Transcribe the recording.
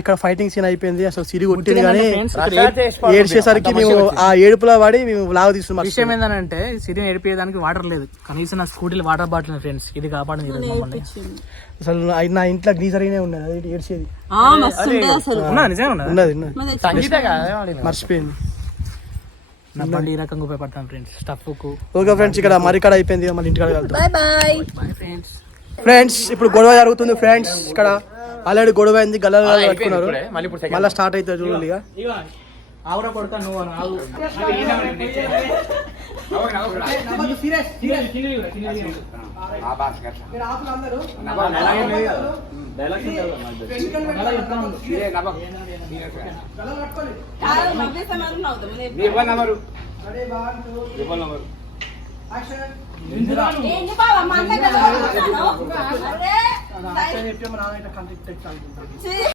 ఇక్కడ fighting scene అయిపోయింది. అసలు సిరి కొట్టింది కానీ ఏడ్చేసరికి మేము ఆ ఏడుపులో పడి మేము లాగా తీసుకున్నాం. విషయం ఏంటంటే సిరిని ఏడిపోయేదానికి వాటర్ లేదు, కనీసం నా స్కూటీలో వాటర్ బాటిల్ ఫ్రెండ్స్. ఇది కాపాడింది అసలు నా ఇంట్లో గ్రీజర్ అయినా ఉన్నది ఏడ్చేది ఉన్నది మర్చిపోయింది. నా బండి ఈ రకంగా ఉపయోగపడతాను ఫ్రెండ్స్ స్టఫ్ కు. ఓకే ఫ్రెండ్స్, ఇక్కడ మరికాడ అయిపోయింది, మళ్ళీ ఇంటికాడ వెళ్తాం. Bye friends. ఫ్రెండ్స్ ఇప్పుడు గొడవ జరుగుతుంది ఫ్రెండ్స్. ఇక్కడ ఆల్రెడీ గొడవ అయింది, గల్లలు కట్టుకున్నారు, మళ్ళీ స్టార్ట్ అవుతుంది చూడండి. ఇక ఆవురా కొడతా నువ్వు